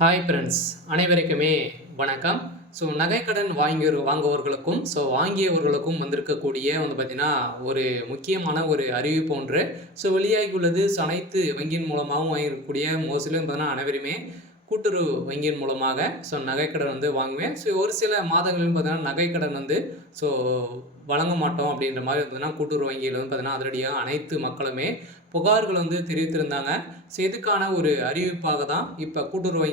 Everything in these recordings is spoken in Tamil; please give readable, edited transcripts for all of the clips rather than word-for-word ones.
ஹாய் ஃப்ரெண்ட்ஸ், அனைவருக்குமே வணக்கம். ஸோ நகைக்கடன் வாங்குவவர்களுக்கும் வாங்கியவர்களுக்கும் வந்திருக்கக்கூடிய பார்த்தீங்கன்னா ஒரு முக்கியமான ஒரு அறிவிப்பு ஒன்று வெளியாகியுள்ளது. அனைத்து வங்கியின் மூலமாகவும் வாங்கியிருக்கக்கூடிய மோஸ்ட்லி பார்த்தீங்கன்னா அனைவருமே கூட்டுறவு வங்கியின் மூலமாக நகைக்கடன் வாங்குவேன். ஒரு சில மாதங்களிலும் பார்த்தீங்கன்னா நகைக்கடன் ஸோ வழங்க மாட்டோம் அப்படின்ற மாதிரி பார்த்தீங்கன்னா கூட்டுறவு வங்கியில் பார்த்தீங்கன்னா அதிரடியாக அனைத்து மக்களுமே புகார்கள் தெரிவித்திருந்தாங்க. இதுக்கான ஒரு அறிவிப்பாக தான் இப்போ கூட்டுறவு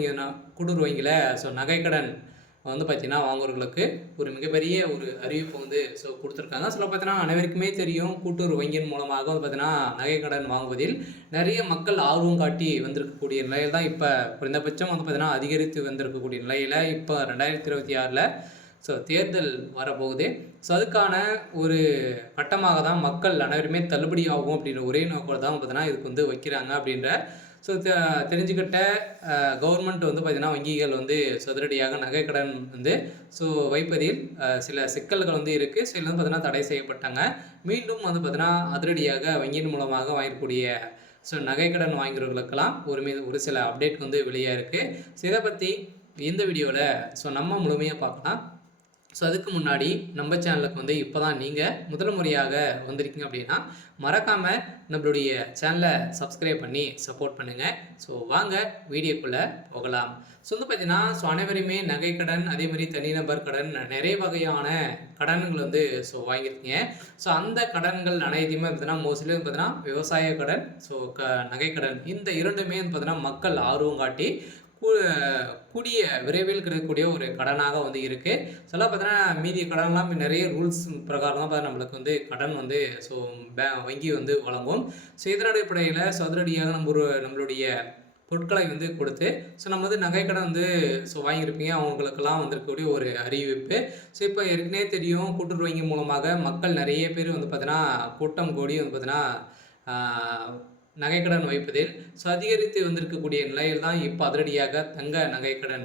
வங்கியில் நகைக்கடன் பார்த்தீங்கன்னா வாங்குறவர்களுக்கு ஒரு மிகப்பெரிய ஒரு அறிவிப்பு கொடுத்துருக்காங்க. பார்த்தீங்கன்னா அனைவருக்குமே தெரியும், கூட்டுறவு வங்கியின் மூலமாக பார்த்தீங்கன்னா நகைக்கடன் வாங்குவதில் நிறைய மக்கள் ஆர்வம் காட்டி வந்திருக்கக்கூடிய நிலையில் தான் இப்போ குறைந்தபட்சம் பார்த்தீங்கன்னா அதிகரித்து வந்திருக்கக்கூடிய நிலையில் இப்போ 2026 தேர்தல் வரப்போகுது. அதுக்கான ஒரு கட்டமாக தான் மக்கள் அனைவருமே தள்ளுபடி ஆகும் அப்படின்ற ஒரே நோக்கம் தான் பார்த்தீங்கன்னா இதுக்கு வைக்கிறாங்க அப்படின்ற தெரிஞ்சுக்கிட்ட கவர்மெண்ட் பார்த்தீங்கன்னா வங்கிகள் சதுரடியாக நகைக்கடன் வைப்பதில் சில சிக்கல்கள் இருக்குது. சில பார்த்தீங்கன்னா தடை செய்யப்பட்டாங்க. மீண்டும் பார்த்தீங்கன்னா அதிரடியாக வங்கியின் மூலமாக வாங்கக்கூடிய நகைக்கடன் வாங்குறவர்களுக்கெல்லாம் ஒரு சில அப்டேட் வெளியாக இருக்குது. இதை பற்றி இந்த வீடியோவில் நம்ம முழுமையாக பார்க்கலாம். அதுக்கு முன்னாடி நம்ம சேனலுக்கு இப்போ தான் நீங்கள் முதல் முறையாக வந்திருக்கீங்க அப்படின்னா மறக்காமல் நம்மளுடைய சேனலை சப்ஸ்கிரைப் பண்ணி சப்போர்ட் பண்ணுங்கள். வாங்க வீடியோக்குள்ளே போகலாம். பார்த்தீங்கன்னா அனைவருமே நகைக்கடன், அதே மாதிரி தனிநபர் கடன், நிறைய வகையான கடன்கள் வாங்கியிருக்கீங்க. அந்த கடன்கள் அனைத்தையுமே பார்த்தீங்கன்னா மோஸ்ட்லி பார்த்தீங்கன்னா விவசாய கடன், நகைக்கடன் இந்த இரண்டுமே பார்த்தீங்கன்னா மக்கள் ஆர்வம் காட்டி கூடிய விரைவில் கிடைக்கக்கூடிய ஒரு கடனாக இருக்குது. பார்த்தீங்கன்னா மீதி கடன்லாம் நிறைய ரூல்ஸ் பிரகாரம் தான் நம்மளுக்கு கடன் வங்கி வழங்கும். இதன் அடிப்படையில் சதுரடியாக நம்மளுடைய பொருட்களை கொடுத்து நம்ம நகைக்கடன் வாங்கியிருப்பீங்க. அவங்களுக்கெல்லாம் வந்திருக்கக்கூடிய ஒரு அறிவிப்பு. இப்போ ஏற்கனவே தெரியும், கூட்டுறவு வங்கி மூலமாக மக்கள் நிறைய பேர் பார்த்தீங்கன்னா கூட்டம் கூடி பார்த்தீங்கன்னா நகைக்கடன் வைப்பதில் அதிகரித்து வந்திருக்கக்கூடிய நிலையில் தான் இப்போ அதிரடியாக தங்க நகைக்கடன்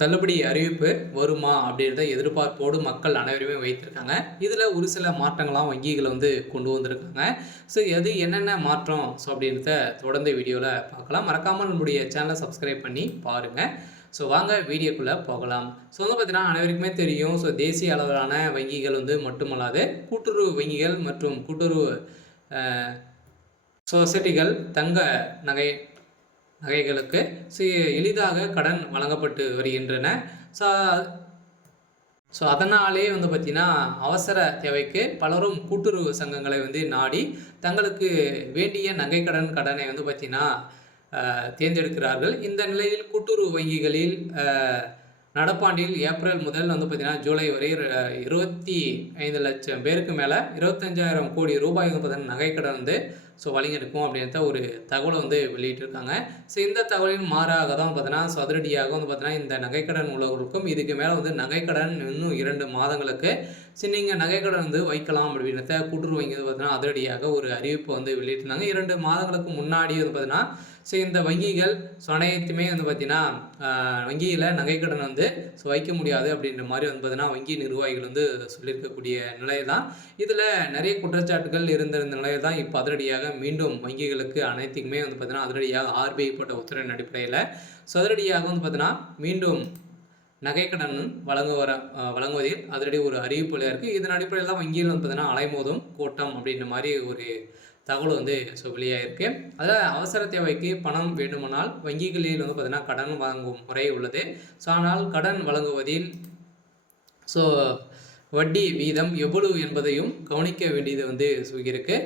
தள்ளுபடி அறிவிப்பு வருமா அப்படின்றத எதிர்பார்ப்போடு மக்கள் அனைவருமே வைத்திருக்காங்க. இதில் ஒரு சில மாற்றங்களாம் வங்கிகள் கொண்டு வந்திருக்காங்க. எது என்னென்ன மாற்றம் அப்படின்றத தொடர்ந்து வீடியோவில் பார்க்கலாம். மறக்காமல் நம்முடைய சேனலை சப்ஸ்கிரைப் பண்ணி பாருங்கள். வாங்க வீடியோக்குள்ளே போகலாம். பார்த்தீங்கன்னா அனைவருக்குமே தெரியும், தேசிய அளவிலான வங்கிகள் மட்டுமல்லாது கூட்டுறவு வங்கிகள் மற்றும் கூட்டுறவு சொசைட்டிகள் தங்க நகைகளுக்கு எளிதாக கடன் வழங்கப்பட்டு வருகின்றன. அதனாலே பார்த்திங்கன்னா அவசர தேவைக்கு பலரும் கூட்டுறவு சங்கங்களை நாடி தங்களுக்கு வேண்டிய கடனை பார்த்திங்கன்னா தேர்ந்தெடுக்கிறார்கள். இந்த நிலையில் கூட்டுறவு வங்கிகளில் நடப்பாண்டில் ஏப்ரல் முதல் பார்த்திங்கன்னா ஜூலை வரை 25 லட்சம் பேருக்கு மேலே 25,000 கோடி ரூபாய் பார்த்தீங்கன்னா நகைக்கடன் வழங்கியிருக்கும் அப்படின்ற ஒரு தகவலை வெளியிட்டிருக்காங்க. இந்த தகவலின் மாறாக தான் பார்த்தீங்கன்னா அதிரடியாக பார்த்தீங்கன்னா இந்த நகைக்கடன் உள்ளவர்களுக்கும் இதுக்கு மேலே நகைக்கடன் இன்னும் 2 மாதங்களுக்கு நீங்கள் நகைக்கடன் வைக்கலாம் அப்படின்றத கூட்டுறவு வங்கி பார்த்தீங்கன்னா அதிரடியாக ஒரு அறிவிப்பு வெளியிட்டிருந்தாங்க. 2 மாதங்களுக்கு முன்னாடி பார்த்தீங்கன்னா இந்த வங்கிகள் அனைத்துமே பார்த்தீங்கன்னா வங்கியில் நகைக்கடன் வைக்க முடியாது அப்படின்ற மாதிரி பார்த்தீங்கன்னா வங்கி நிர்வாகிகள் சொல்லியிருக்கக்கூடிய நிலை தான். இதில் நிறைய குற்றச்சாட்டுகள் இருந்த நிலையில் தான் இப்போ அதிரடியாக மீண்டும் வங்கிகளுக்கு அனைத்துக்குமே பார்த்தீங்கன்னா அதிரடியாக RBI போட்ட உத்தரவின் அடிப்படையில் அதிரடியாக பார்த்தீங்கன்னா மீண்டும் நகைக்கடன் வழங்குவதில் அதிரடி ஒரு அறிவிப்புல இருக்குது. இதன் அடிப்படையில் தான் வங்கியில் பார்த்தீங்கன்னா அலைமோதும் கூட்டம் அப்படின்ற மாதிரி ஒரு தகவல் வெளியாகிருக்கு. அதில் அவசர தேவைக்கு பணம் வேண்டுமானால் வங்கிகளில் பார்த்தீங்கன்னா கடன் வாங்கும் முறை உள்ளது. ஆனால் கடன் வழங்குவதில் வட்டி வீதம் எவ்வளவு என்பதையும் கவனிக்க வேண்டியது இருக்கு.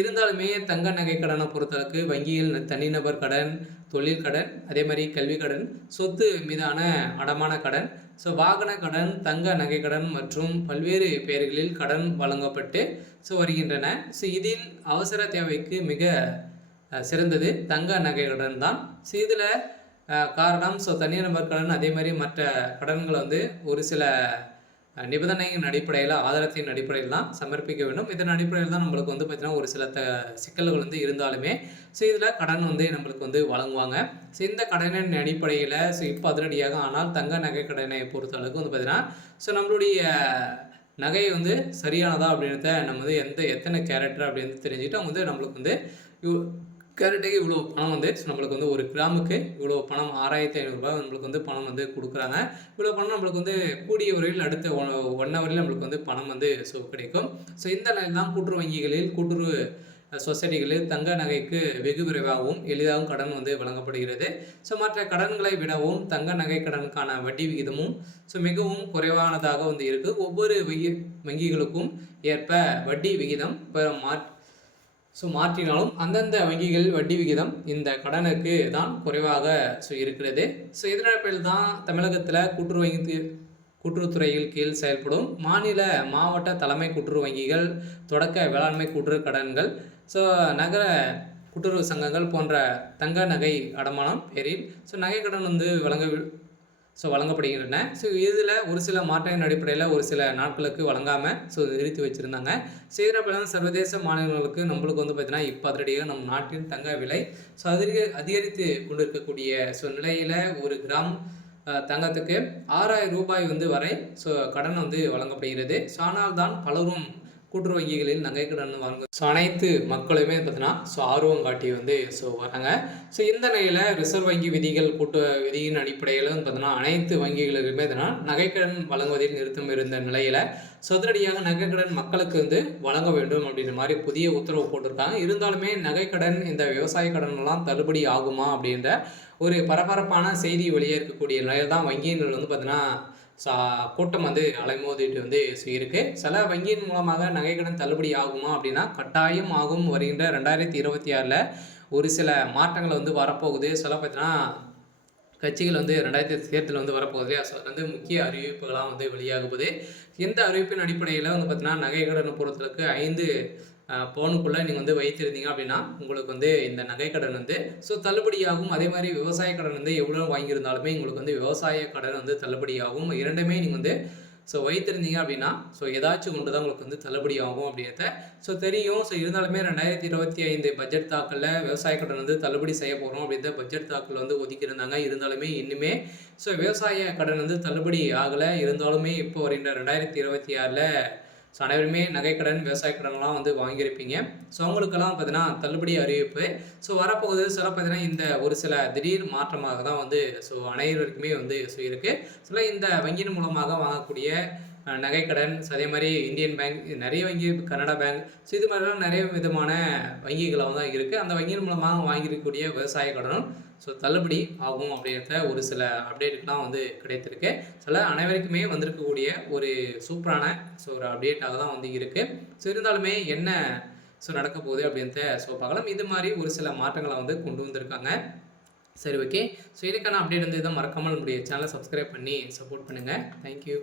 இருந்தாலுமே தங்க நகை கடனை பொறுத்தளவுக்கு வங்கியில் தனிநபர் கடன், தொழில் கடன், அதே மாதிரி கல்வி கடன், சொத்து மீதான அடமான கடன், வாகன கடன், தங்க நகை கடன் மற்றும் பல்வேறு பெயர்களில் கடன் வழங்கப்பட்டு வருகின்றன. இதில் அவசர தேவைக்கு மிக சிறந்தது தங்க நகை கடன் தான். இதில் காரணம் தனிநபர் கடன், அதே மாதிரி மற்ற கடன்கள் ஒரு சில நிபந்தனையின் அடிப்படையில், ஆதாரத்தின் அடிப்படையில் தான் சமர்ப்பிக்க வேண்டும். இதன் அடிப்படையில் தான் நம்மளுக்கு பார்த்தீங்கன்னா ஒரு சில சிக்கல்கள் இருந்தாலுமே இதில் கடன் நம்மளுக்கு வழங்குவாங்க. இந்த கடனின் அடிப்படையில் இப்போ அதிரடியாக ஆனால் தங்க நகை கடனை பொறுத்தளவுக்கு பார்த்தீங்கன்னா நம்மளுடைய நகை சரியானதா அப்படின்றத நம்ம எத்தனை கேரக்டர் அப்படின்னு தெரிஞ்சுக்கிட்டு அவங்க நம்மளுக்கு கேரட்டுக்கு இவ்வளோ பணம் வந்து நம்மளுக்கு வந்து ஒரு கிராமுக்கு இவ்வளோ பணம் 6500 நம்மளுக்கு வந்து பணம் வந்து கொடுக்குறாங்க. இவ்வளோ பணம் நம்மளுக்கு வந்து கூடிய விரைவில் அடுத்த 1 ஹவர்ல நம்மளுக்கு வந்து பணம் வந்து கிடைக்கும். இந்த நிலையில் தான் கூட்டுறவு வங்கிகளில் கூட்டுறவு சொசைட்டிகளில் தங்க நகைக்கு வெகு விரைவாகவும் எளிதாகவும் கடன் வந்து வழங்கப்படுகிறது. மற்ற கடன்களை விடவும் தங்க நகை கடனுக்கான வட்டி விகிதமும் மிகவும் குறைவானதாக வந்து இருக்குது. ஒவ்வொரு வங்கிகளுக்கும் ஏற்ப வட்டி விகிதம் மாற்றினாலும் அந்தந்த வங்கிகள் வட்டி விகிதம் இந்த கடனுக்கு தான் குறைவாக இருக்கிறது. இதன் அடிப்படையில் தான் தமிழகத்தில் கூட்டுறவுத்துறையில் கீழ் செயல்படும் மாநில மாவட்ட தலைமை கூட்டுறவு வங்கிகள், தொடக்க வேளாண்மை கூட்டுறவு கடன்கள், நகர கூட்டுறவு சங்கங்கள் போன்ற தங்க நகை அடமானம் பேரில் நகை கடன் வந்து வழங்கப்படுகின்றன. இதில் ஒரு சில மாற்றத்தின் அடிப்படையில் ஒரு சில நாட்களுக்கு வழங்காமல் நிறுத்தி வச்சுருந்தாங்க. இதனால் சர்வதேச மாநிலங்களுக்கு நம்மளுக்கு வந்து பார்த்திங்கன்னா இப்போ அதிரடியாக நம் நாட்டின் தங்க விலை அதிகரித்து கொண்டிருக்கக்கூடிய நிலையில் ஒரு கிராம் தங்கத்துக்கு 6000 ரூபாய் வந்து வரை கடன் வந்து வழங்கப்படுகிறது. ஆனால் தான் பலரும் கூட்டுறவு வங்கிகளில் நகை கடன் வாங்க அனைத்து மக்களுமே பார்த்தீங்கன்னா ஆர்வம் காட்டி வந்து வராங்க. இந்த நிலையில் ரிசர்வ் வங்கி விதியின் அடிப்படையில் வந்து பார்த்தீங்கன்னா அனைத்து வங்கிகளுக்குமே பார்த்தீங்கன்னா நகைக்கடன் வழங்குவதில் நிறுத்தம் இருந்த நிலையில் சதுரடியாக நகைக்கடன் மக்களுக்கு வந்து வழங்க வேண்டும் அப்படின்ற மாதிரி புதிய உத்தரவு போட்டிருக்காங்க. இருந்தாலுமே நகைக்கடன் இந்த விவசாய கடன்லாம் தள்ளுபடி ஆகுமா அப்படின்ற ஒரு பரபரப்பான செய்தி வெளியே இருக்கக்கூடிய நிலையில் தான் வங்கியினர் வந்து பார்த்தீங்கன்னா கூட்டம் வந்து அலைமோதிட்டு வந்து இருக்கு. சில வங்கியின் மூலமாக நகைக்கடன் தள்ளுபடி ஆகுமா அப்படின்னா கட்டாயம் ஆகும். வருகின்ற 2026 ஒரு சில மாற்றங்கள் வந்து வரப்போகுது. பார்த்தீங்கன்னா கட்சிகள் வந்து 2000 தேர்தல் வந்து வரப்போகுது. வந்து முக்கிய அறிவிப்புகளாக வந்து வெளியாகுது. எந்த அறிவிப்பின் அடிப்படையில் வந்து பார்த்தீங்கன்னா நகைக்கடன் பொறுத்தளவுக்கு 5 பவுனுக்குள்ளே நீங்கள் வந்து வைத்திருந்தீங்க அப்படின்னா உங்களுக்கு வந்து இந்த நகைக்கடன் வந்து தள்ளுபடியாகும். அதே மாதிரி விவசாய கடன் வந்து எவ்வளோ வாங்கியிருந்தாலுமே உங்களுக்கு வந்து விவசாய கடன் வந்து தள்ளுபடியாகும். இரண்டுமே நீங்கள் வந்து வைத்திருந்தீங்க அப்படின்னா ஏதாச்சும் ஒன்று தான் உங்களுக்கு வந்து தள்ளுபடி ஆகும் அப்படின்றத தெரியும். இருந்தாலுமே 2025 பட்ஜெட் தாக்கலில் விவசாய கடன் வந்து தள்ளுபடி செய்ய போகிறோம் அப்படின்ற பட்ஜெட் தாக்கல் வந்து ஒதுக்கியிருந்தாங்க. இருந்தாலுமே இன்னுமே விவசாய கடன் வந்து தள்ளுபடி ஆகலை. இருந்தாலுமே இப்போ வருகின்ற 2026 அனைவருமே நகைக்கடன் விவசாய கடன்லாம் வந்து வாங்கியிருப்பீங்க. அவங்களுக்கெல்லாம் பார்த்தீங்கன்னா தள்ளுபடி அறிவிப்பு வரப்போகுது. பார்த்தீங்கன்னா இந்த ஒரு சில திடீர் மாற்றமாக தான் வந்து அனைவருக்குமே வந்து இருக்குது. இந்த வங்கியின் மூலமாக வாங்கக்கூடிய நகைக்கடன், அதே மாதிரி இந்தியன் பேங்க், நிறைய வங்கி, கனடா பேங்க், இது மாதிரிலாம் நிறைய விதமான வங்கிகளாக தான் இருக்குது. அந்த வங்கியின் மூலமாக வாங்கியிருக்கக்கூடிய விவசாய கடனும் தள்ளுபடி ஆகும் அப்படின்றத ஒரு சில அப்டேட்டுக்கெலாம் வந்து கிடைத்திருக்கு. அனைவருக்குமே வந்திருக்கக்கூடிய ஒரு சூப்பரான ஒரு அப்டேட்டாக தான் வந்து இருக்குது. இருந்தாலுமே என்ன நடக்க போகுது அப்படின்றத பார்க்கலாம். இது மாதிரி ஒரு சில மாற்றங்களை வந்து கொண்டு வந்திருக்காங்க. சரி, ஓகே. இதுக்கான அப்டேட் வந்து இதை மறக்காமல் நம்முடைய சேனலை சப்ஸ்கிரைப் பண்ணி சப்போர்ட் பண்ணுங்கள். தேங்க்யூ.